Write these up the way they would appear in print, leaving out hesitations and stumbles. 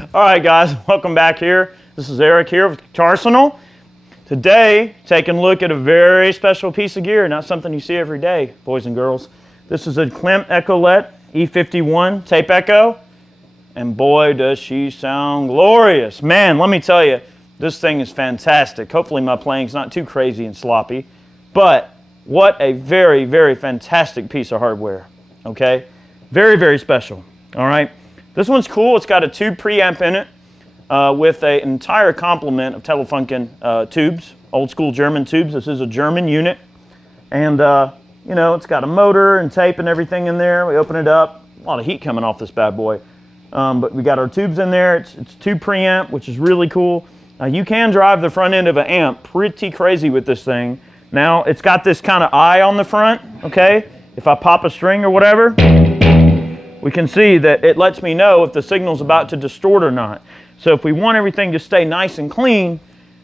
All right, guys, welcome back here. This is Eric here with Guitarsenal. Today, taking a look at a very special piece of gear, not something you see every day, boys and girls. This is a Klempt Echolette E51 tape echo, and boy, does she sound glorious. Man, let me tell you, this thing is fantastic. Hopefully my playing's not too crazy and sloppy, but what a very, very fantastic piece of hardware, okay? Very, very special, all right? This one's cool. It's got a tube preamp in it with an entire complement of Telefunken tubes, old school German tubes. This is a German unit. And, you know, it's got a motor and tape and everything in there. We open it up. A lot of heat coming off this bad boy. But we got our tubes in there. It's tube preamp, which is really cool. You can drive the front end of an amp pretty crazy with this thing. Now, it's got this kind of eye on the front, okay? If I pop a string or whatever, we can see that it lets me know if the signal's about to distort or not. So if we want everything to stay nice and clean,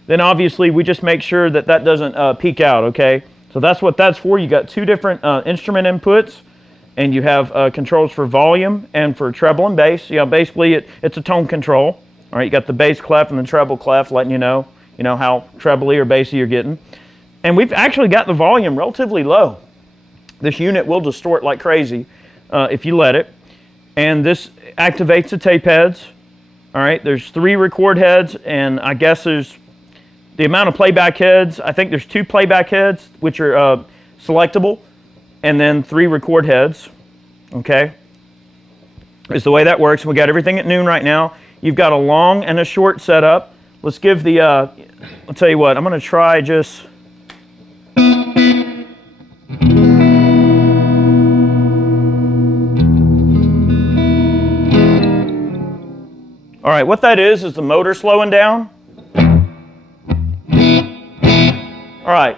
then obviously we just make sure that that doesn't peak out, okay? So that's what that's for. You got two different instrument inputs, and you have controls for volume and for treble and bass. You know, basically it's a tone control. All right, you got the bass clef and the treble clef letting you know how trebly or bassy you're getting. And we've actually got the volume relatively low. This unit will distort like crazy if you let it. And this activates the tape heads. All right, there's 3 record heads, and I guess there's the amount of playback heads. I think there's 2 playback heads, which are selectable, and then 3 record heads. Okay, is the way that works. We got everything at noon right now. You've got a long and a short setup. Let's give the. I'll tell you what. I'm going to try just. All right, what that is the motor slowing down. All right,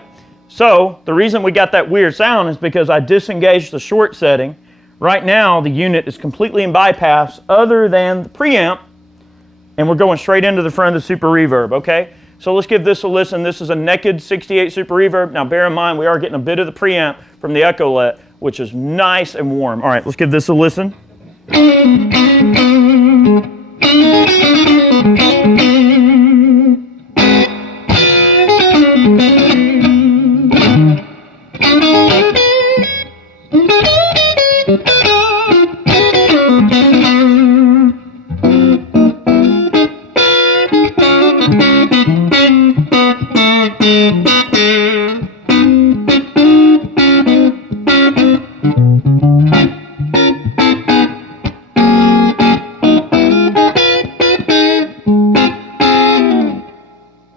so the reason we got that weird sound is because I disengaged the short setting. Right now, the unit is completely in bypass other than the preamp, and we're going straight into the front of the super reverb, okay? So let's give this a listen. This is a naked 68 super reverb. Now bear in mind, we are getting a bit of the preamp from the Echolette, which is nice and warm. All right, let's give this a listen.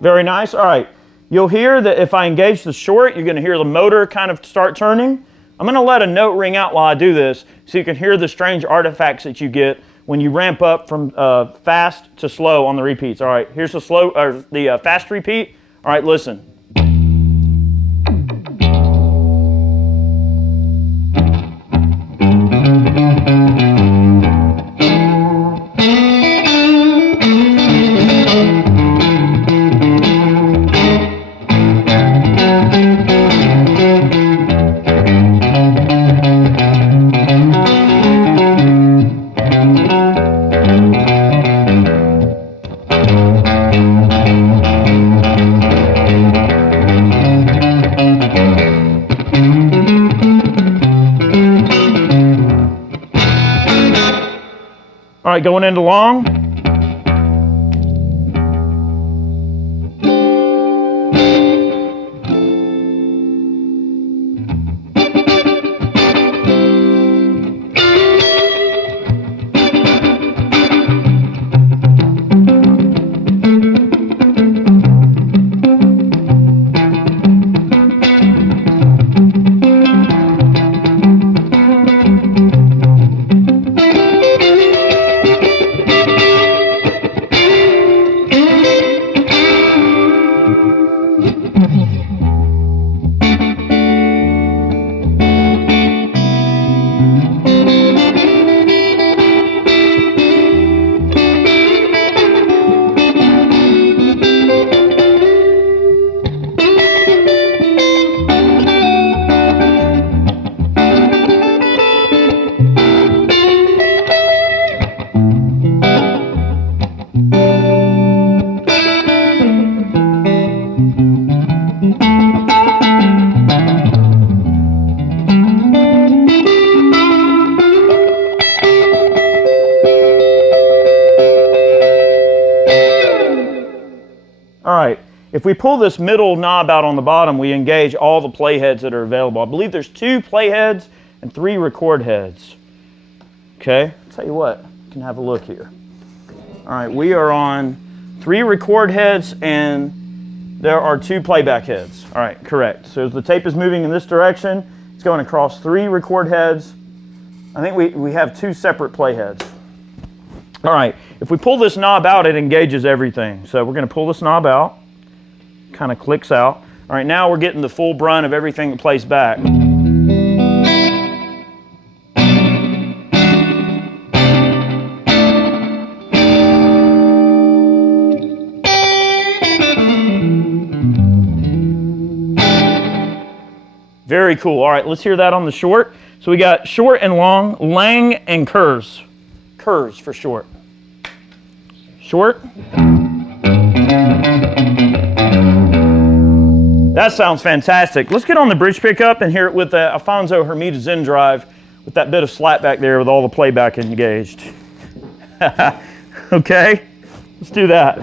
Very nice. All right. You'll hear that if I engage the short, you're going to hear the motor kind of start turning. I'm going to let a note ring out while I do this so you can hear the strange artifacts that you get when you ramp up from fast to slow on the repeats. All right. Here's the fast repeat. All right. Listen. All right, going into long. All right, if we pull this middle knob out on the bottom, we engage all the play heads that are available. I believe there's 2 play heads and 3 record heads. Okay, I'll tell you what, you can have a look here. All right, we are on 3 record heads and there are 2 playback heads. All right, correct. So as the tape is moving in this direction, it's going across 3 record heads. I think we have 2 separate play heads. All right, if we pull this knob out, it engages everything. So we're going to pull this knob out, kind of clicks out. All right, now we're getting the full brunt of everything that plays back. Very cool. All right, let's hear that on the short. So we got short and long, lang and curves. Curves for short. Short. That sounds fantastic. Let's get on the bridge pickup and hear it with the Alfonso Hermida Zen Drive with that bit of slapback there with all the playback engaged. Okay, let's do that.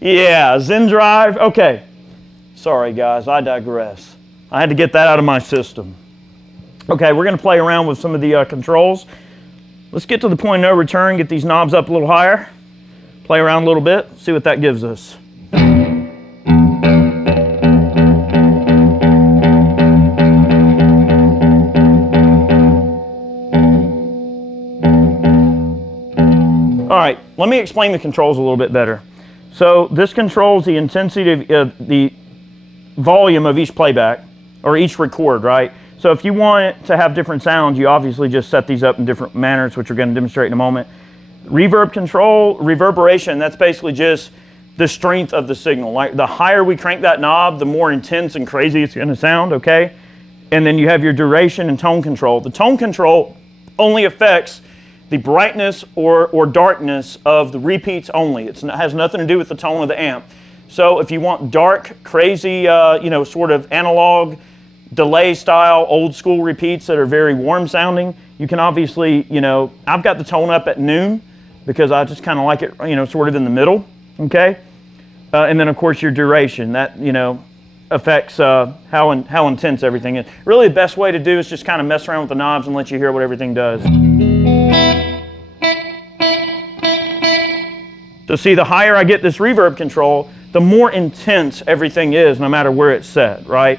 Yeah, Zen Drive. Okay. Sorry, guys, I digress. I had to get that out of my system. Okay, we're going to play around with some of the controls. Let's get to the point of no return, get these knobs up a little higher, play around a little bit, see what that gives us. All right, let me explain the controls a little bit better. So this controls the intensity of the volume of each playback, or each record, right? So if you want it to have different sounds, you obviously just set these up in different manners, which we're going to demonstrate in a moment. Reverb control, reverberation, that's basically just the strength of the signal. Like the higher we crank that knob, the more intense and crazy it's going to sound, okay? And then you have your duration and tone control. The tone control only affects the brightness or darkness of the repeats only. It has nothing to do with the tone of the amp. So if you want dark, crazy, sort of analog, delay style, old school repeats that are very warm sounding, you can obviously, I've got the tone up at noon because I just kind of like it, sort of in the middle, okay? And then of course your duration, that, affects how intense everything is. Really the best way to do is just kind of mess around with the knobs and let you hear what everything does. So see, the higher I get this reverb control, the more intense everything is, no matter where it's set, right?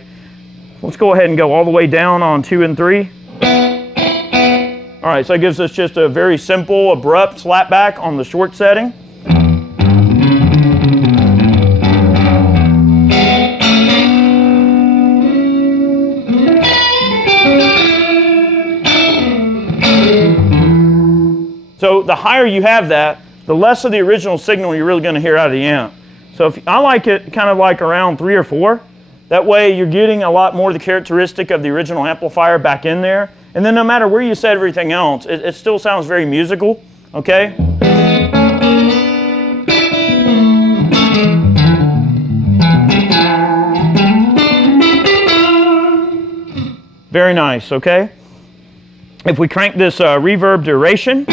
Let's go ahead and go all the way down on 2 and 3. All right, so it gives us just a very simple, abrupt slapback on the short setting. So the higher you have that, the less of the original signal you're really going to hear out of the amp. So if I like it kind of like around 3 or 4. That way you're getting a lot more of the characteristic of the original amplifier back in there. And then no matter where you set everything else, it still sounds very musical, okay? Very nice, okay? If we crank this reverb duration,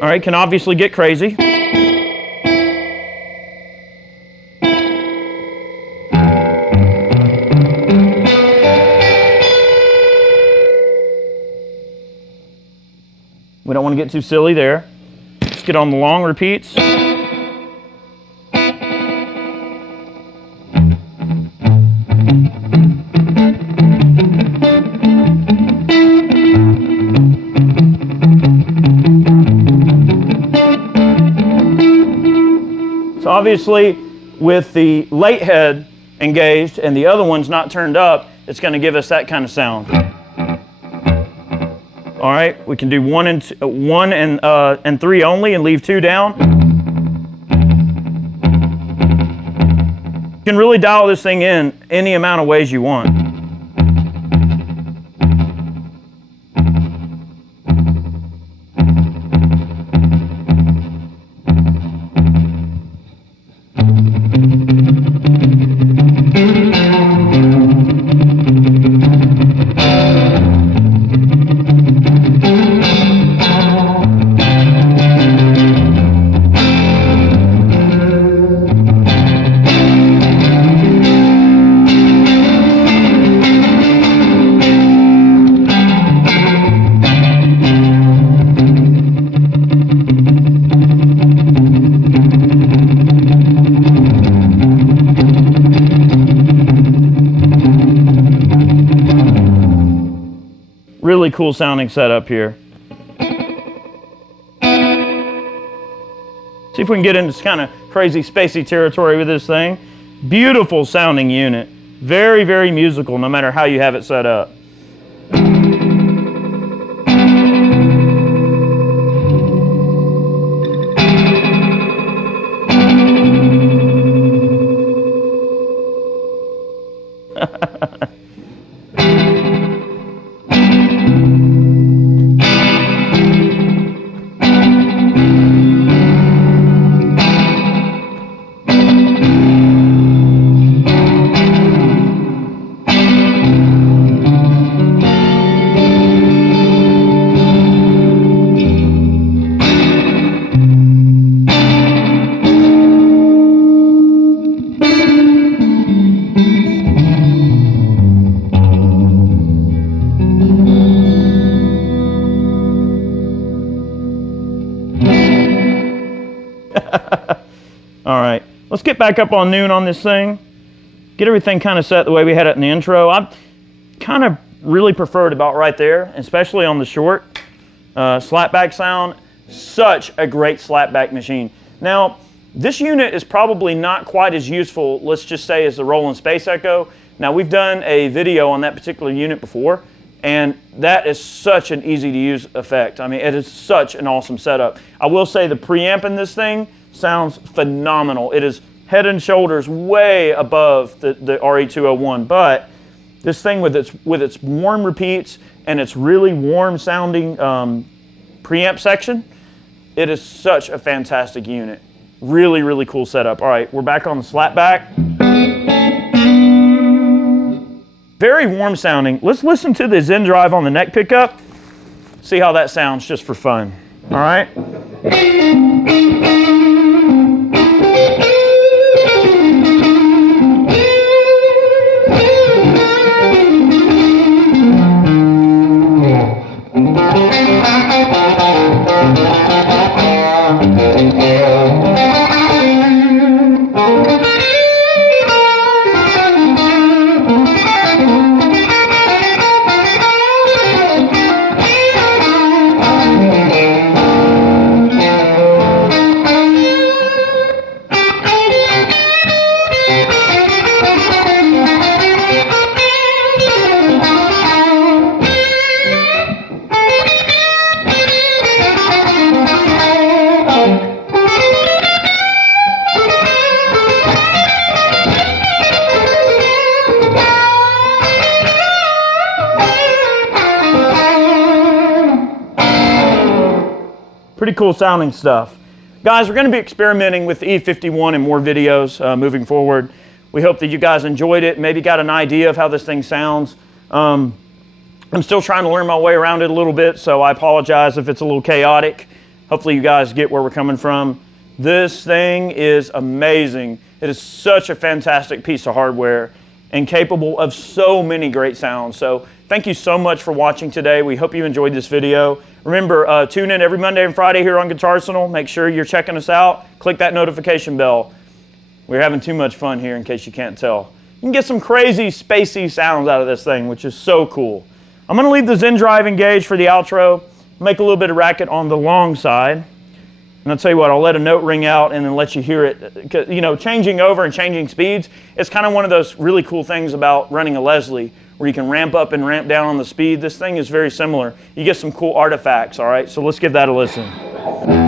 all right, can obviously get crazy. We don't want to get too silly there. Let's get on the long repeats. So obviously, with the late head engaged and the other one's not turned up, it's going to give us that kind of sound. All right, we can do one and 3 only and leave 2 down. You can really dial this thing in any amount of ways you want. Really cool sounding setup here. See if we can get into this kind of crazy spacey territory with this thing. Beautiful sounding unit. Very, very musical no matter how you have it set up. All right, let's get back up on noon on this thing. Get everything kind of set the way we had it in the intro. I kind of really prefer it about right there, especially on the short. Slapback sound, such a great slapback machine. Now, this unit is probably not quite as useful, let's just say, as the Roland Space Echo. Now, we've done a video on that particular unit before, and that is such an easy to use effect. I mean, it is such an awesome setup. I will say the preamp in this thing sounds phenomenal. It is head and shoulders way above the RE201, but this thing with its warm repeats and its really warm sounding preamp section, it is such a fantastic unit. Really, really cool setup. All right, we're back on the slapback. Very warm sounding. Let's listen to the Zen drive on the neck pickup. See how that sounds just for fun. All right. Pretty cool sounding stuff. Guys, we're going to be experimenting with the E51 in more videos moving forward. We hope that you guys enjoyed it, maybe got an idea of how this thing sounds. I'm still trying to learn my way around it a little bit, so I apologize if it's a little chaotic. Hopefully you guys get where we're coming from. This thing is amazing. It is such a fantastic piece of hardware and capable of so many great sounds. So thank you so much for watching today. We hope you enjoyed this video. Remember, tune in every Monday and Friday here on Guitarsenal. Make sure you're checking us out. Click that notification bell. We're having too much fun here in case you can't tell. You can get some crazy spacey sounds out of this thing, which is so cool. I'm gonna leave the Zen drive engaged for the outro, make a little bit of racket on the long side. And I'll tell you what, I'll let a note ring out and then let you hear it. You know, changing over and changing speeds, it's kind of one of those really cool things about running a Leslie, where you can ramp up and ramp down on the speed. This thing is very similar. You get some cool artifacts, all right? So let's give that a listen.